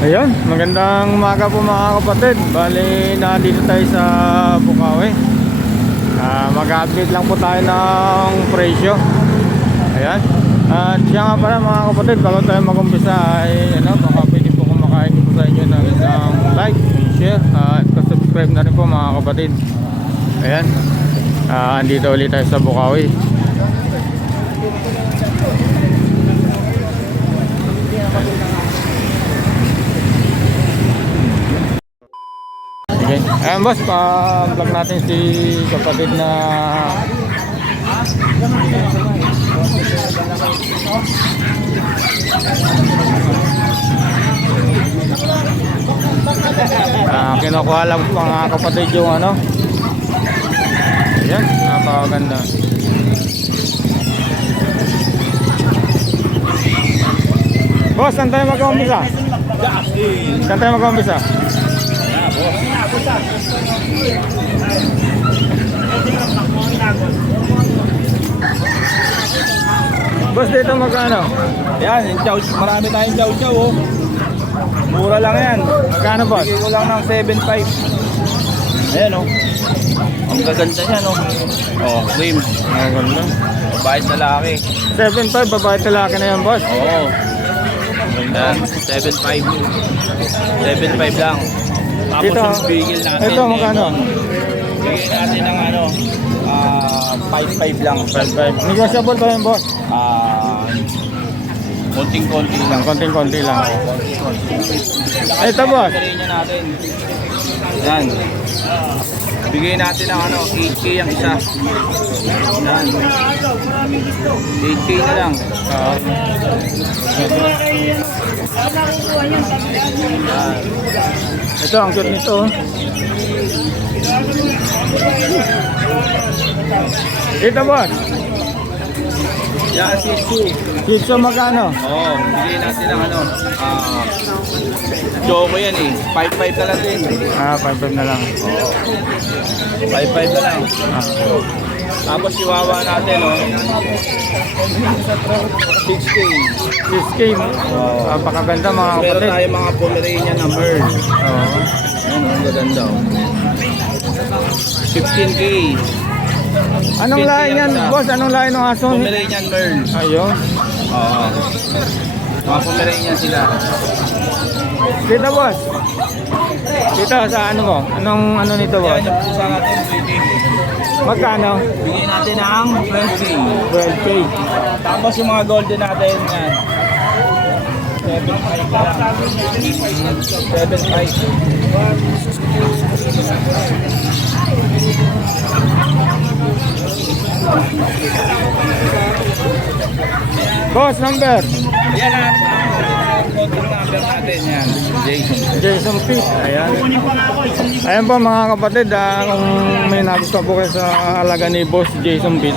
Ayun, magandang umaga po mga kapatid. Bali, nandito tayo sa Bukawi. Mag-update lang po tayo ng presyo. Ayan. At siya nga pala mga kapatid, bago tayo mag-umpisa ay baka pwede po kumakain po sa inyo ng isang like, share, at subscribe na rin po mga kapatid. Ayan. Andito ulit tayo sa Bukawi. Okay. Ayan boss, pa-vlog natin si kapatid na kinukuha lang po mga kapatid yung ayan, napakaganda. Boss, saan tayo mag-umpisa? Saan tayo mag-umpisa? Boss, dito magkano? Yan, marami tayong chow-chow oh. Mura lang yan. Magkano boss? Bigay ko lang ng 7.5. Ayan oh. Ang gaganda niya no. Oh, cream. Maganda. Babae sa laki. 7.5, babae talaki na yan boss. Oo. Yan, 7.5. 7.5 lang. Tapos Ito, yung bigil natin. ito magkano? Bigay natin ng 5.5 lang. 5.5. Negotiable ba yun boss? Konting-konti lang. Konting-konti lang. Ito boss. Pagkarinya natin. Yan. Bigay natin ng 8K ang isa. Yan. 8K na lang. Yan. Ito, ang cute nito. Ito boss. Yan, 6K. Pizza magkano? Oo, bigay natin ng Choco yan eh. 5.5 na lang din. 5.5 na lang. 5.5 na lang. Tapos chihuahua natin, 6K. 6K. Napakaganda mga Meron kapatid. tayo mga Pomeranian na Merl. Oo. Ayan, ang gaganda. 15K. Anong lahi yan boss? Anong lahi ng aso? Pomeranian Merl. Ayun. Oo. Mga Pomeranian sila. Dito boss. Dito sa ano mo? Anong nito boss? Ayan, yung pusa natin, 20. Magkano? Bigay natin ang 12K. 12K. Tapos yung mga golden natin, yan. 7.5 na lang. 7.5. Boss, number. Yan ang contact number natin yan. Jason P. Ayan. Ayan po mga kapatid, kung may nagustuhan po kayo sa alaga ni Boss Jason P,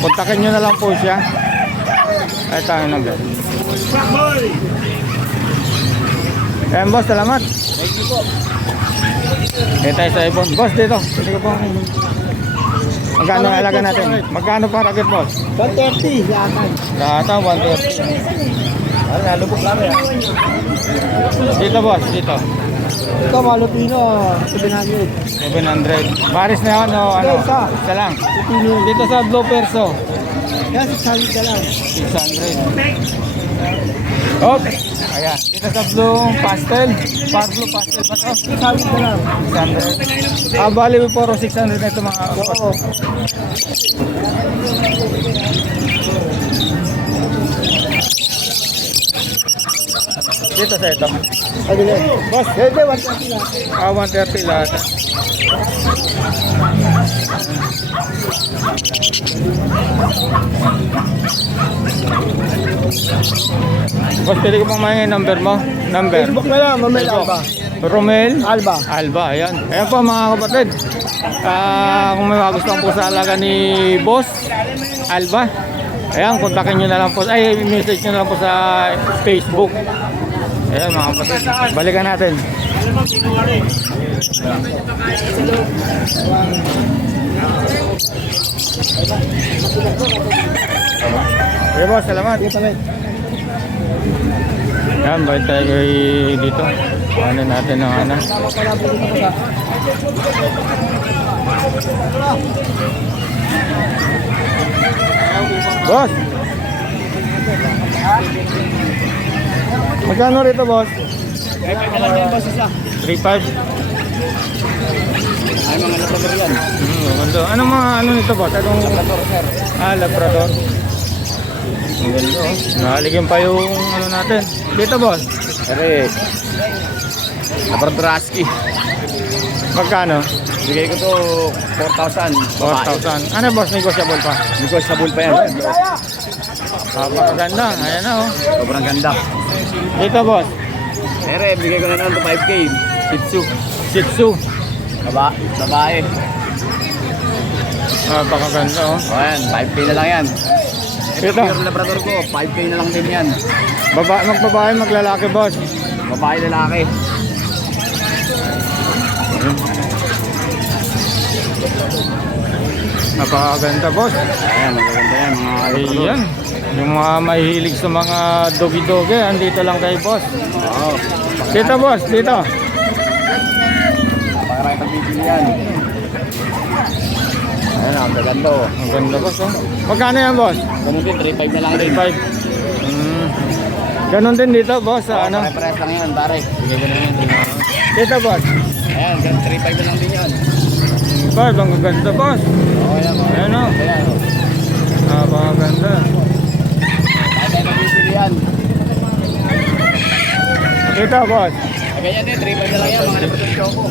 kontakin nyo na lang po siya. Ito ang number. Ayan boss, salamat. Thank you po. Kaya tayo sa ibon. Boss, dito. Pwede ko po. Magkano ang alaga natin? Magkano pa racket boss? 130 yakan. Kata 130. Ano, nalubog lang yan. Dito boss, dito. Ito, Malupino, 700. 700. Paris na yun o ano? Isa. Isa lang. Dito sa Blue Perso. Yan, 600 ka lang. 600. Oh, ayan. Dito sa Blue Pastel. Par Blue Pastel ba to? 600 ka lang. 600. Bali puro 600 na ito mga Oo. dito sa ito. Ano yan? Boss, hindi, 130 lang. 130 lahat. Boss, pwede ko pang maingin number mo? Number? Facebook na lang, Mamel Alba. Romel? Alba. Alba, ayan. Ayan po mga kapatid. Kung may magustuhan po sa alaga ni Boss Alba, ayan, kontakin nyo na lang po. Ay, message nyo na lang po sa Facebook. Ayan mga kapatid. Balikan natin. Okay boss, salamat. Yan, balik tayo dito. Ano natin ang ano. Boss! Magkano rito, boss? Ay, pwede lang yan, boss, isa. 3.5. Ay, mga labrador yan. Maganda. Anong mga ano nito, boss? Anong... Labrador, sir. Labrador. Maganda, oh. Nahaligyan pa yung ano natin. Dito, boss? Ere, Labrador Husky. Magkano? Bigay ko to 4,000. 4,000. Ano, boss? Negotiable pa? Negotiable pa yan. Napakaganda. Ayan na, oh. Sobrang ganda. Dito, boss? Ere, bigay ko na lang to 5K. Shih Tzu. Shih Tzu. Babae. Napakaganda, oh. O yan, 5K na lang yan. Ito, Ito. pure Labrador ko, 5K na lang din yan. Magbabae, maglalaki, boss. Babae, lalaki. Napakaganda, boss. Ayan, magaganda yan mga Labrador. Ayan. Yung mga mahilig sa mga dogi-dogi, andito lang kay boss. Oo. Dito, boss. Dito. Napakaraming pagpipili yan. Ayan, ang gaganda oh. Ang ganda, boss, oh. Magkano yan, boss? Ganun din, 3.5 na lang din. 3.5. Ganon din dito, boss. Sa ano? Pare-pares lang yan, pare. Bigay ko na lang din. Dito, boss. Ayan, ganun 3.5 na lang din yan. 5. Ang ganda, boss. Oo, yan. Ayan, oh. Ayan, oh. Napakaganda. Kahit tayo pagpipili yan. Dito, boss. Ganyan din, 3.5 na lang yan, mga Labrador Choco.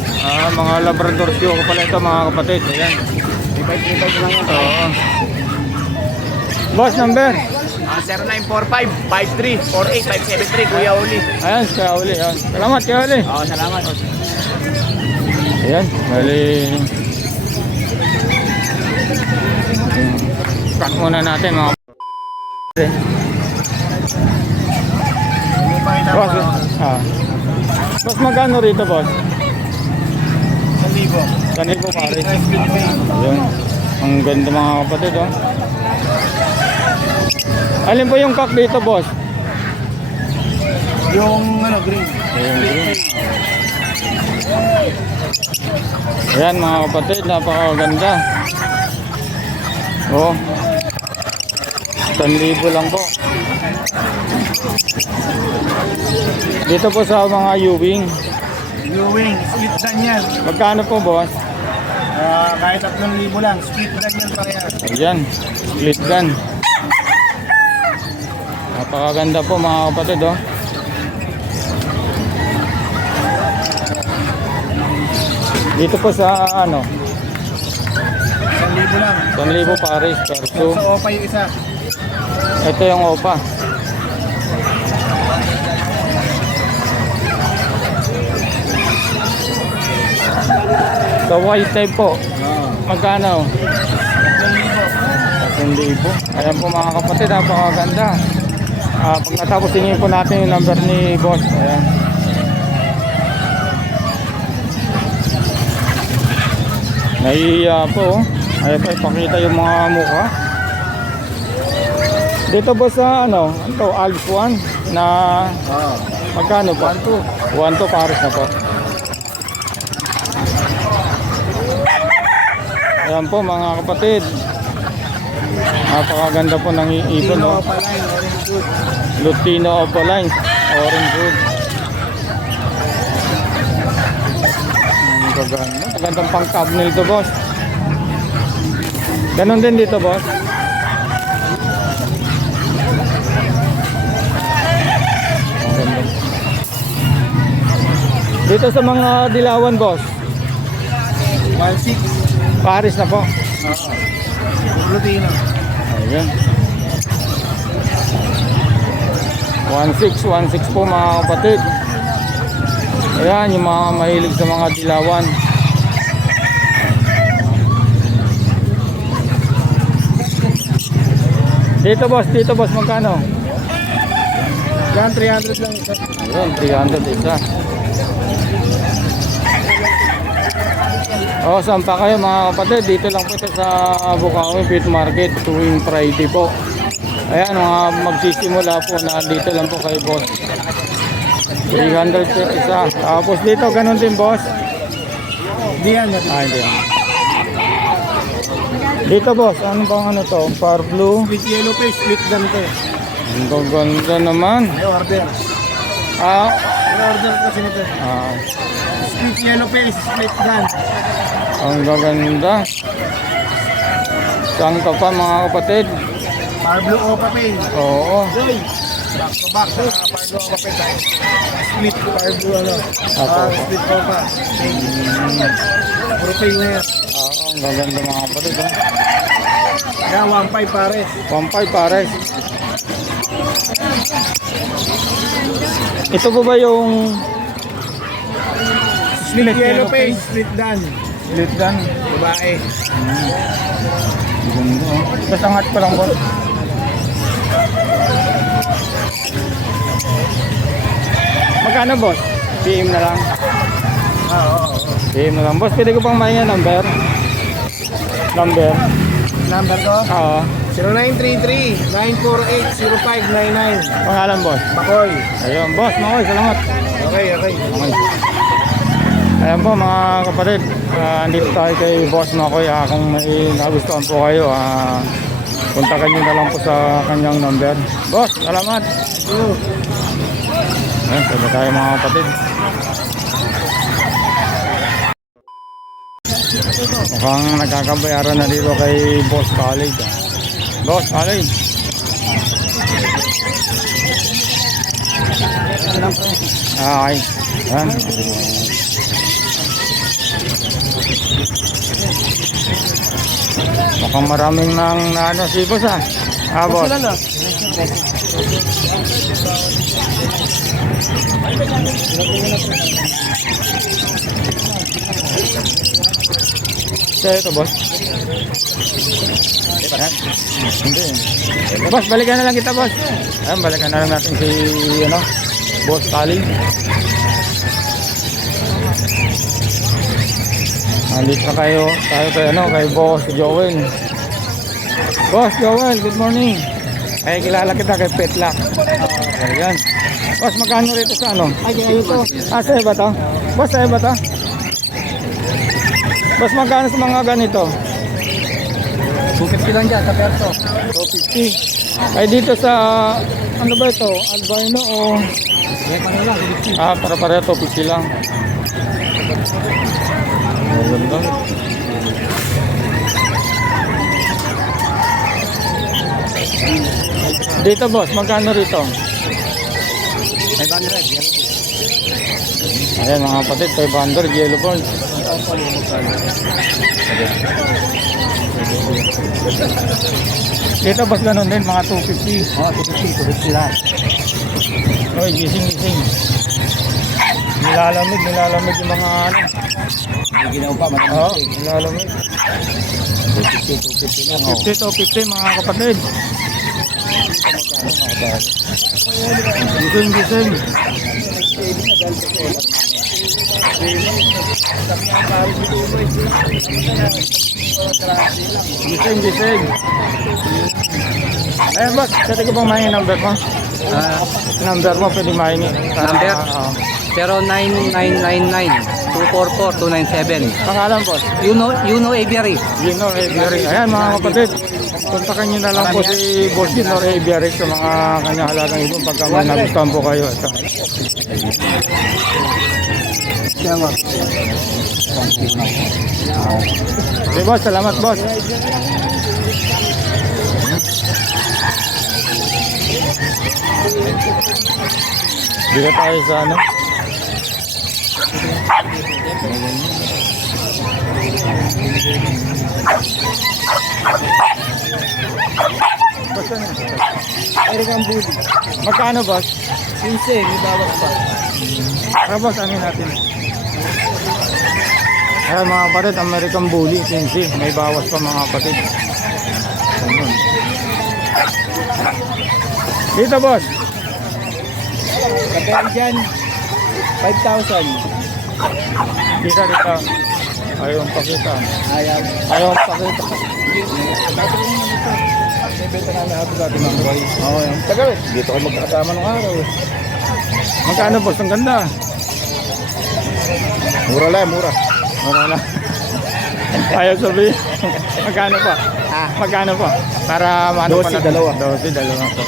Mga Labrador Choco pala ito, mga kapatid. Ayan. 3.5 na lang yan. Oo. Boss, number. 0945-5348-573, Kuya Uli. Ayan, kaya uli. Ayan. Salamat, kaya uli. Oo, salamat. Ayan, bali. Cut muna natin mga boss. Boss, magkano rito, boss? 1,000. 1,000 pare. Ayun. Ang ganda mga kapatid, oh. Alin po yung cock dito, boss? Yung ano, green. Ayun, green. Ayan mga kapatid, napakaganda. Oh. 1,000 lang po. Dito po sa mga U-wing. Viewing, split gun yan. Magkano po, boss? Kahit 3,000 lang, split gun yan parehas. Ayan, split gun. Napakaganda po mga kapatid, oh. Dito po sa ano, 1,000 lang. 1,000 pares perso. Sa OPA yung isa. Ito yung opa. Sa white type po, magkano? 1,000. Ayan po mga kapatid, napakaganda. Pag natapos tingin po natin yung number ni boss. Ayan. Nahihiya po. Ayan pa, ipakita yung mga mukha. Dito po sa ano, ito, Alps 1 na magkano po? 1,2 pares na po. Ayan po mga kapatid. Napakaganda po ng ibon, no? Lutino Opaline, orange wood. Ang gandang pang cabnel to, boss. Ganon din dito, boss. Ang ganda. Dito sa mga dilawan, boss. 1,600. Paris na po. Lutino. Ayan. 1,600 po mga kapatid. Ayan, yung mga mahilig sa mga dilawan. Dito, boss, magkano? Yan, 300 lang isa. Ayan, 300 isa. O, saan pa kayo mga kapatid? Dito lang po ito sa Bukawi Pet Market tuwing Friday po. Ayan, mga magsisimula po na dito lang po kay boss. 300 per isa. Tapos dito, ganun din, boss. Hindi yan. Hindi yan. Dito, boss, ano bang ano to? Far blue. Split yellow face, split gun to. Ang gaganda naman. May order. Ah, May order kasi nito. Split yellow face, split gun. ang gaganda. Saan ka pa, mga kapatid? Far blue opa pain. Oo. Joy. Back to back. Far blue opa pain. Split far blue ano. Apo. Split opa. Puro pain na yan. Oo, ang gaganda, mga kapatid. Kaya 1.5 pare. 1.5 pares. Ito po ba yung Split Split yellow yellow face, split gun. split gun? Babae. Ganda, oh. Basta angat pa lang, boss. Magkano, boss? PM na lang. Oo. PM na lang. Boss, pwede ko pang mahinga number? Number? Number ko? Oo. 0933-948-0599. Pangalan, boss? Makoy. Ayun, boss. Makoy, salamat. Okay. Okay. Ayan po, mga kapatid. Andito tayo kay Boss Makoy. Kung may nagustuhan po kayo, kontakin nyo na lang po sa kanyang number. Boss, salamat. Ayan, sabi tayo, mga kapatid. Mukhang nagkakabayaran na dito kay Boss Khalid. Boss Khalid. Okay. Ayan. Mukhang maraming nang ano si Boss boss. Ito, boss. Ayan. Hindi. Boss, balikan na lang kita, boss. Ayan, balikan na lang natin si Boss Khalid. Nandito na tayo kay Boss Joel. Boss Joel, good morning. Ay, kilala kita kay Petlock. Ayan. Boss, magkano rito sa ano? Ay, ito. Sa'yo ba to? Boss, sa'yo ba to? Boss, magkano sa mga ganito? 250 lang dyan sa perso. 250. Ay, dito sa, ano ba ito? Albino o? Para-pareho 250 lang. Maganda. Dito, boss, magkano rito? 500. Ayan, mga kapatid, 500 yellow ball. Dito, boss, ganun din, mga 250. 250 lang. Oy, gising. Nilalamig yung mga ano. Hindi ginaw pa, Oo, nilalamig. 250 lang. 250 mga kapatid. Gising. Gising. Ayan, boss, pwede ko bang mahingi number mo? Number mo, pwede mahingi. Number? 0999-244-297. Pangalan, boss? Yuno Aviary. Gino Aviary. Ayan, mga kapatid. Kontakan nyo na lang po si Boss Gino Aviary sa mga kanyang halagang ibon pagka may nagustuhan po kayo. Ito. Okay, boss. Salamat, boss. Dito tayo sa ano? American Bully. Magkano, boss? 15, may bawas pa. Boss, ano natin? Ayan, mga kapatid, American Bully, 15. May bawas pa, mga kapatid. Ayun. Dito, boss. Kapag dyan, 5,000. Dito. Ayun, pakita. Ayan. Ayun, pakita. Bebenta namin ako dati ng boy. Oo, yan. Tagal eh. Dito kayo magkakasama ng araw eh. Magkano boss? Ang ganda. Mura lang, mura. Wala na. Ayaw sabihin. Magkano pa? Magkano pa? Para maano pa 12, natin. dalawa. 12, dalawa po.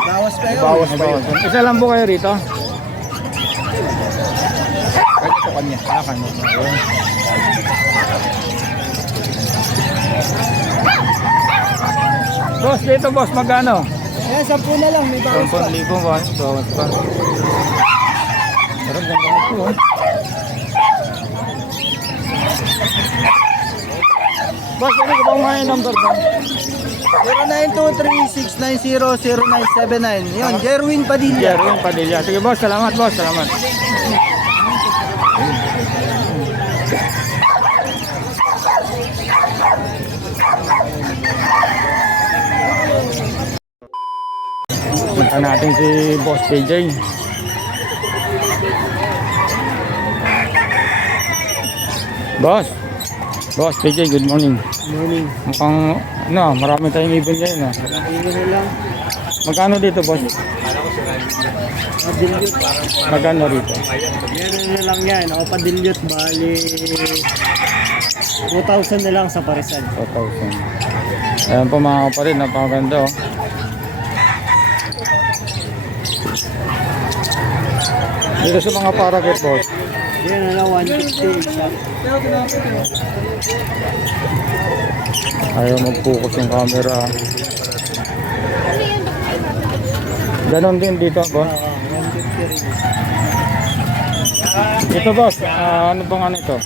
Bawas pa yun. Bawas pa yun. Isa lang po kayo rito? Kanya to kanya. Kanya po. Ayun. Boss, dito boss, magkano? Ayan, 10 na lang. May bawas pa. 10,000 ba? Bawas pa. Pero ganda na po. Boss, ano ko ba mga number ba? 0923-690-0979. Yun, Jerwin Padilla. Jerwin Padilla. Sige boss, salamat boss, salamat. Punta natin si Boss JJ. Boss, Boss JJ, good morning. Morning. Mukhang, marami tayong ibon ngayon. Tingin na lang. Magkano dito boss? Padilyot. Magkano rito? Meron na lang yan. O, padilyot. Bali, 2,000 na lang sa parisan. 4,000. Ayan po mga kapatid, napakaganda oh. Dito sa mga parakeet boss. Yan na lang, 150 isa. Ayaw mag-focus yung camera. Ganon din dito boss. 150 rin. Ito boss, ano bang ano ito?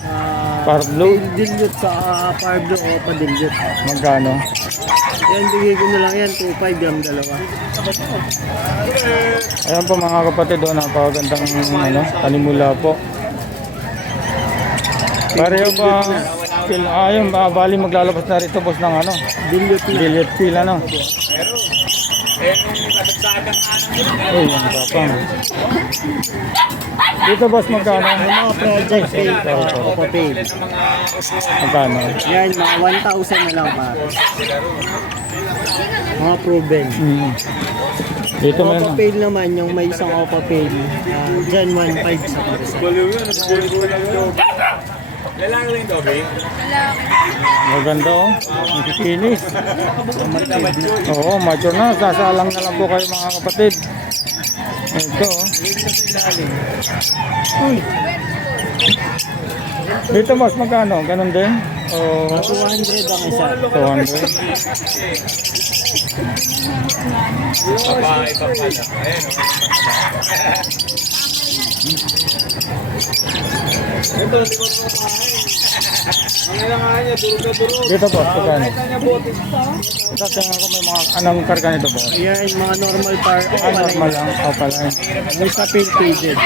Par blue? Dilyot sa Parblo o padilyot. Magkano? Yan, bigay ko na lang yan. 2,500 yung dalawa. Ayan po mga kapatid, napakagandang panimula po. Pareho ba? Ayun, bali maglalabas na rito boss ng Dilyot na. Billiard pila Uy, ang tapang. Dito boss magkano? Yung mga project ay papapaid. Magkano? Yan, mga 1,000 na lang para. Mga proven. Dito may Opa-paid naman, yung may isang opa-paid. Dyan, 1,500 sa parisan. maganda oh. Nakikinis. Oo, mature na. Sasalang na lang po kayo mga kapatid. Ito oh. Uy. Dito boss magkano? Ganon din? O 200 ang isa. 200? Dito boss, magkano? Ito tingnan ko may mga anong karga nito boss. Yan, mga normal par. Normal lang, pala. May sa paid paid.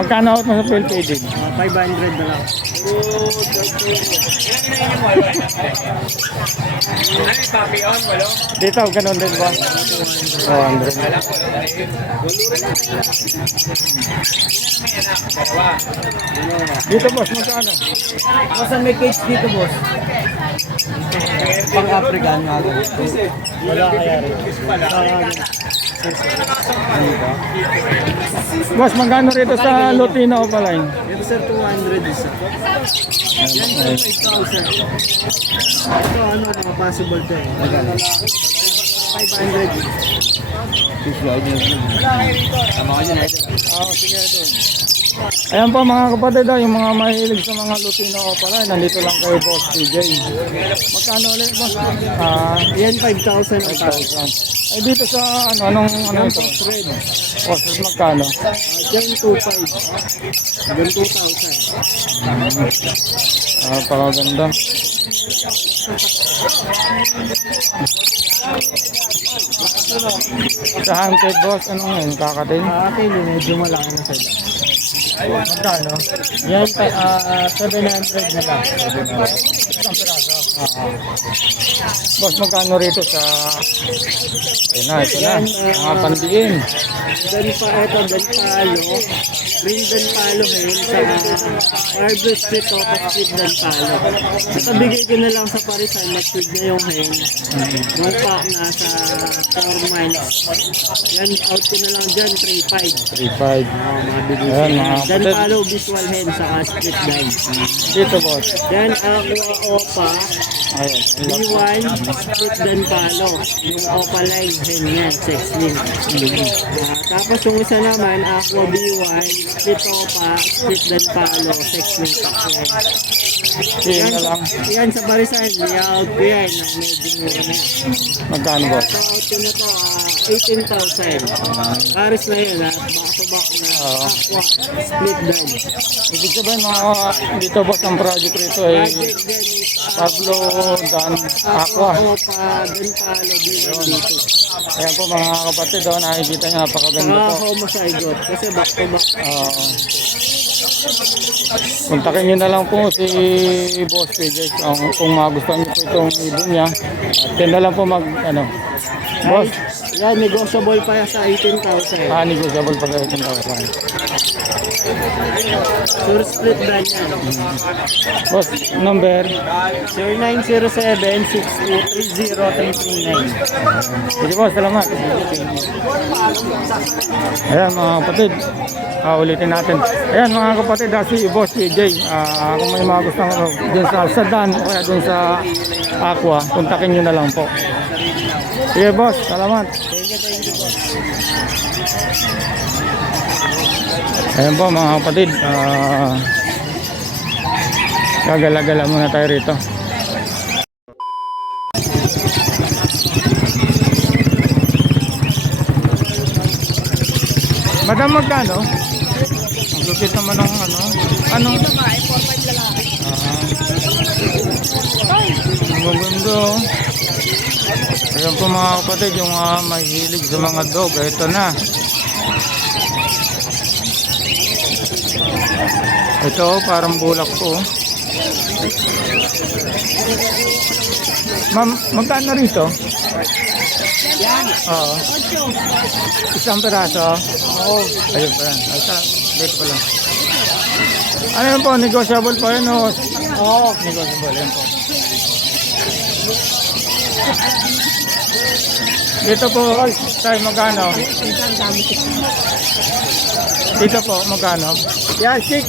Magkano out mo sa field paid? 500 na lang. Dito, ganun din ba? 200. Dito boss, magkano? Saan may cage dito, boss? Pang-African nga. Wala kaya rin. Boss, magkano rito sa Lutino o Palay? Ito sir, 200 isa. Yan, 5,000. Ito, mga possible to eh. 500. Sige ito. Ayan po mga kapatid, yung mga mahilig sa mga Lutino o Palay, nandito lang kayo boss DJ. Magkano ulit boss? Yan, 5,000 ang tao. 5,000. Ay dito sa anong ito? Red. Boss, magkano? Yan, 2,500. Yan, 2,000. Pakaganda. Sa hunted boss, anong yun? Kakatin? Akin, medyo malaki na sila. Magkano? Yan, 700 na lang. Isang piraso. Boss, magkano rito sa... Ito na. Mga pandiin. Dan pa ito, dan palo. Green dan palo hen sa harvest split o split dan palo. Ito bigay ko na lang sa parisan, mag-split na yung hen. Yung pack na sa 4 miles. Yan, out ko na lang dyan, 3.5. 3.5. Mabibigay Ayan, ko. mga Dan kapatid. palo visual hen sa split dan. Dito, boss. Then aqua opa, Ayan. B1, split dan palo. Yung opa line hen yan, 6 link. Tapos yung isa naman, aqua B1, split opa, split dan palo, 6 link pack Yan na lang. Yan sa barisan, layout ko yan, na medyo mura na. Magkano, boss? So out ko na to, 18,000. Paris na yun, back to back na aqua, split dan. Ibig sabihin, mga dito, boss, ang project rito ay Project din is Pablo Dan Aqua. opa, dan palo, B1 dito. Ayan po, mga kapatid, nakikita nyo, napakaganda Saka po. homozygote kasi back to back. Kontakin nyo na lang po si Boss PJ kung magustuhan nyo po itong ibon niya. At yan na lang po Boss, Yan, negotiable pa yan sa 18,000. negotiable pa kayo itong tawasan. Sure split brand yan. Boss, number 0907-6230-339. sige po, salamat. Ayan mga kapatid, ulitin natin. Ayan mga kapatid, si Boss PJ. Kung may mga gusto dun sa Dan o kaya dun sa Aqua, kontakin nyo na lang po. Sige boss, salamat. Thank you po. Ayan po mga kapatid, gagala-gala muna tayo rito. Madam, magkano? Ang lupit naman ng anong Babae, 4-5 lalaki. ang gundo. Ayan po mga kapatid, yung mahilig sa mga dog, ito na. Ito, parang bulak po. Ma'am, magkano rito? Yan. Oo. 8. Isang peraso? Oo. Ayun pa yan. Dito pa lang. Ano yun po? Negotiable po yun o? Oo. Negotiable yun po. Dito po, tayo magkano? Dito po, magkano? Yan, 6.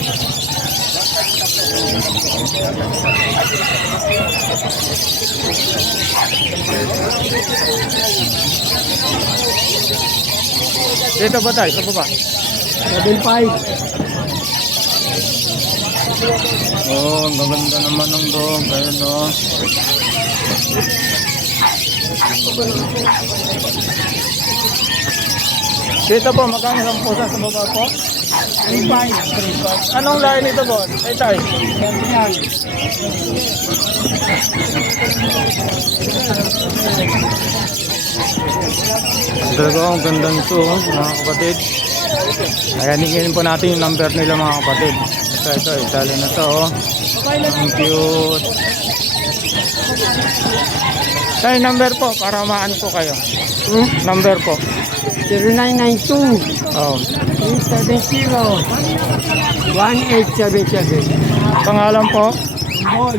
Dito ba tayo? Sa baba? 7.5. Oh, ang gaganda naman ng dog. Ayun o. Dito po, magkano lang po sa baba po? 3.5. Anong lahi nito po? Tay. Talaga ang ganda nito mga kapatid. Ayan, hingin po natin yung number nila mga kapatid. Ito, itali na to. Ang cute. Tayo number po para maano po kayo. Number po. 0992 Oh. 370 1877. Pangalan po? Ball.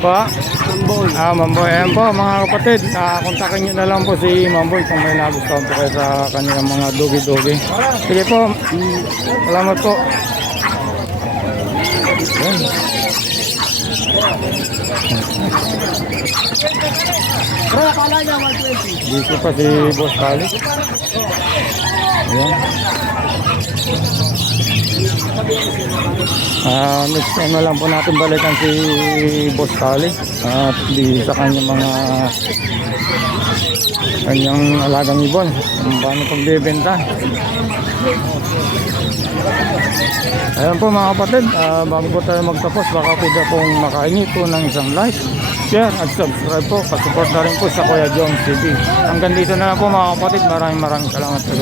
Pa? Ball. Mamboy. Ayan po mga kapatid. Kontakin nyo na lang po si Mamboy kung may nagustuhan po kayo sa kanilang mga dogi-dogi. Sige po. Salamat po. Ayan. Bro, pala niya 120. Dito pa si Boss Kali. Ayan. Next time na lang po natin balikan si Boss Kali. At di sa kanyang alagang ibon. Kung paano pagbibenta. Ayan po mga kapatid, bago po tayo magtapos, baka po na pong makahingi po ng isang like, share at subscribe po. Pasupport na rin po sa Kuya Jones TV. Hanggang dito na lang po mga kapatid, maraming salamat po.